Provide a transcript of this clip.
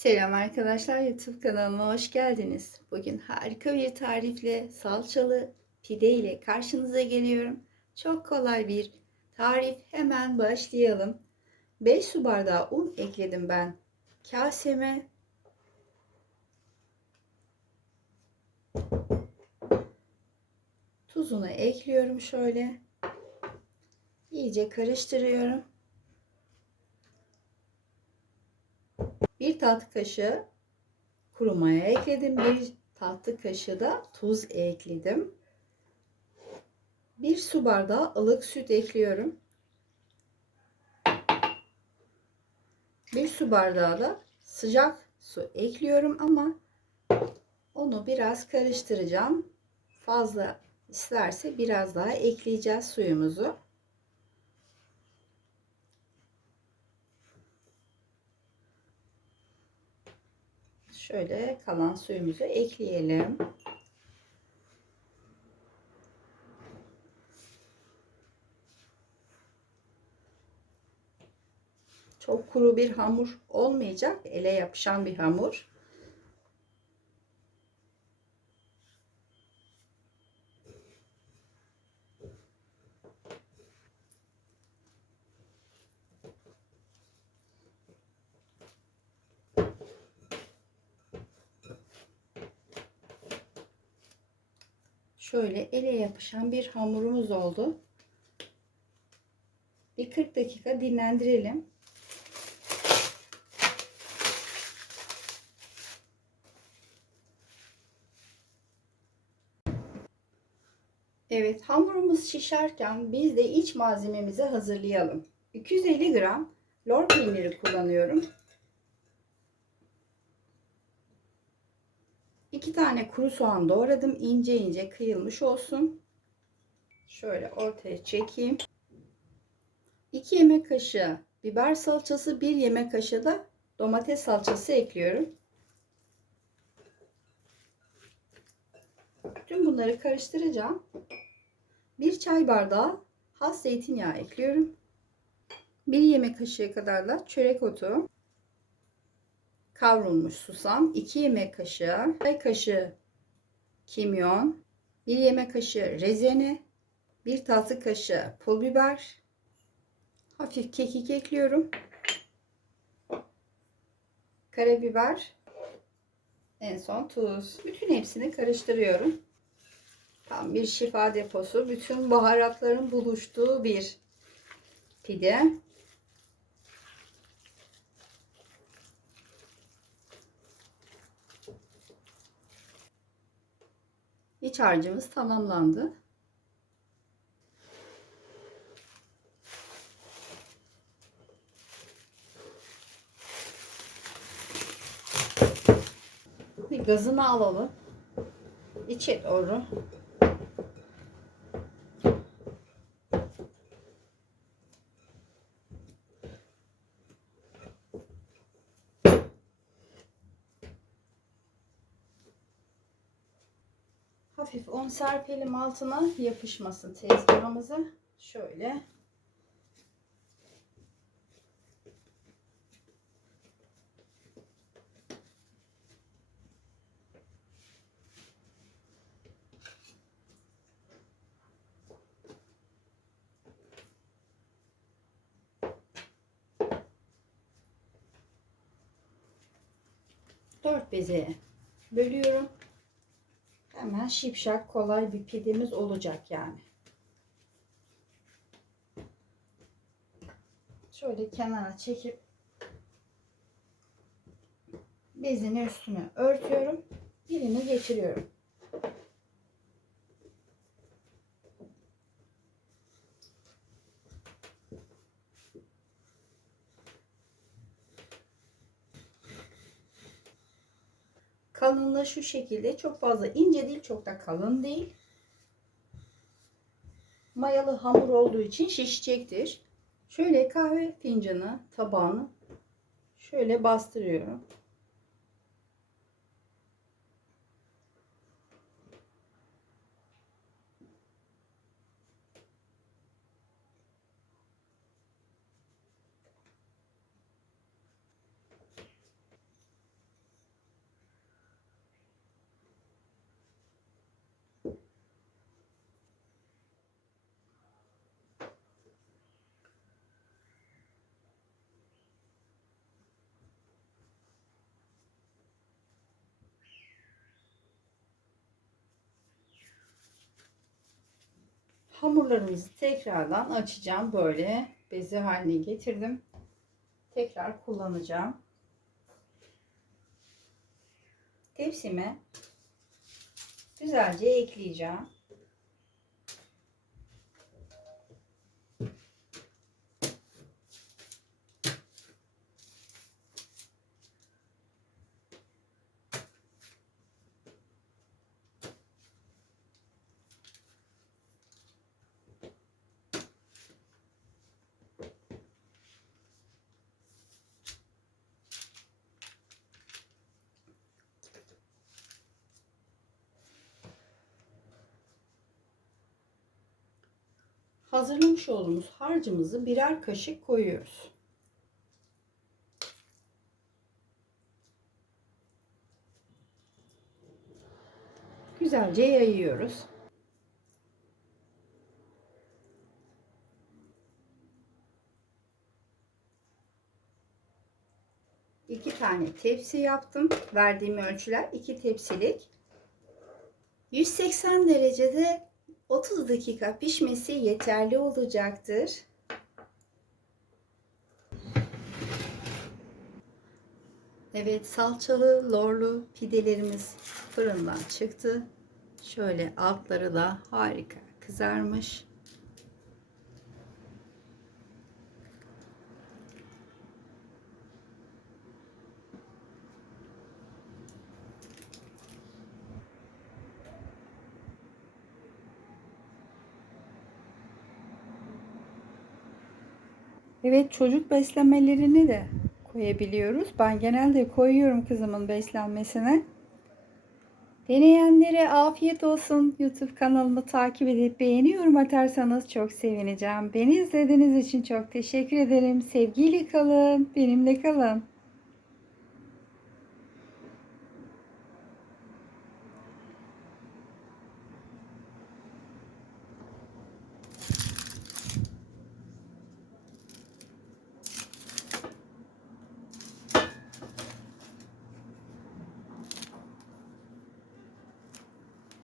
Selam arkadaşlar YouTube kanalıma hoş geldiniz. Bugün harika bir tarifle salçalı pide ile karşınıza geliyorum. Çok kolay bir tarif. Hemen başlayalım. 5 su bardağı un ekledim ben kaseme. Tuzunu ekliyorum şöyle. İyice karıştırıyorum. Bir tatlı kaşığı kuru maya ekledim. Bir tatlı kaşığı da tuz ekledim. Bir su bardağı ılık süt ekliyorum. Bir su bardağı da sıcak su ekliyorum ama onu biraz karıştıracağım. Fazla isterse biraz daha ekleyeceğiz suyumuzu. Şöyle kalan suyumuzu ekleyelim. Çok kuru bir hamur olmayacak. Ele yapışan bir hamur. Şöyle ele yapışan bir hamurumuz oldu. Bir 40 dakika dinlendirelim. Evet hamurumuz şişerken biz de iç malzememizi hazırlayalım. 250 gram lor peyniri kullanıyorum. 2 tane kuru soğan doğradım. ince ince kıyılmış olsun. Şöyle ortaya çekeyim. 2 yemek kaşığı biber salçası, 1 yemek kaşığı da domates salçası ekliyorum. Tüm bunları karıştıracağım. 1 çay bardağı has zeytinyağı ekliyorum. 1 yemek kaşığı kadar da çörek otu kavrulmuş susam, 2 yemek kaşığı, çay kaşığı kimyon, 1 yemek kaşığı rezene, 1 tatlı kaşığı pul biber, hafif kekik ekliyorum. Karabiber, en son tuz. Bütün hepsini karıştırıyorum. Tam bir şifa deposu. Bütün baharatların buluştuğu bir pide. İç harcımız tamamlandı. Bir gazını alalım. İçe doğru. Hafif un serpelim altına yapışmasın tezgahımıza. Şöyle. Dört beze bölüyorum. Hemen şipşak kolay bir pidemiz olacak yani. Şöyle kenara çekip bezin üstünü örtüyorum. Birini geçiriyorum. Kalınlığı şu şekilde. Çok fazla ince değil, çok da kalın değil. Mayalı hamur olduğu için şişecektir. Şöyle kahve fincanı, tabağını şöyle bastırıyorum. Hamurlarımızı tekrardan açacağım. Böyle bezi haline getirdim. Tekrar kullanacağım. Tepsime güzelce ekleyeceğim. Hazırlamış olduğumuz harcımızı birer kaşık koyuyoruz. Güzelce yayıyoruz. İki tane tepsi yaptım. Verdiğim ölçüler iki tepsilik. 180 derecede 30 dakika pişmesi yeterli olacaktır. Evet salçalı lorlu pidelerimiz fırından çıktı. Şöyle altları da harika kızarmış. Evet çocuk beslemelerini de koyabiliyoruz. Ben genelde koyuyorum kızımın beslenmesine. Deneyenlere afiyet olsun. YouTube kanalımı takip edip beğeni yorum atarsanız çok sevineceğim. Beni izlediğiniz için çok teşekkür ederim. Sevgiyle kalın. Benimle kalın.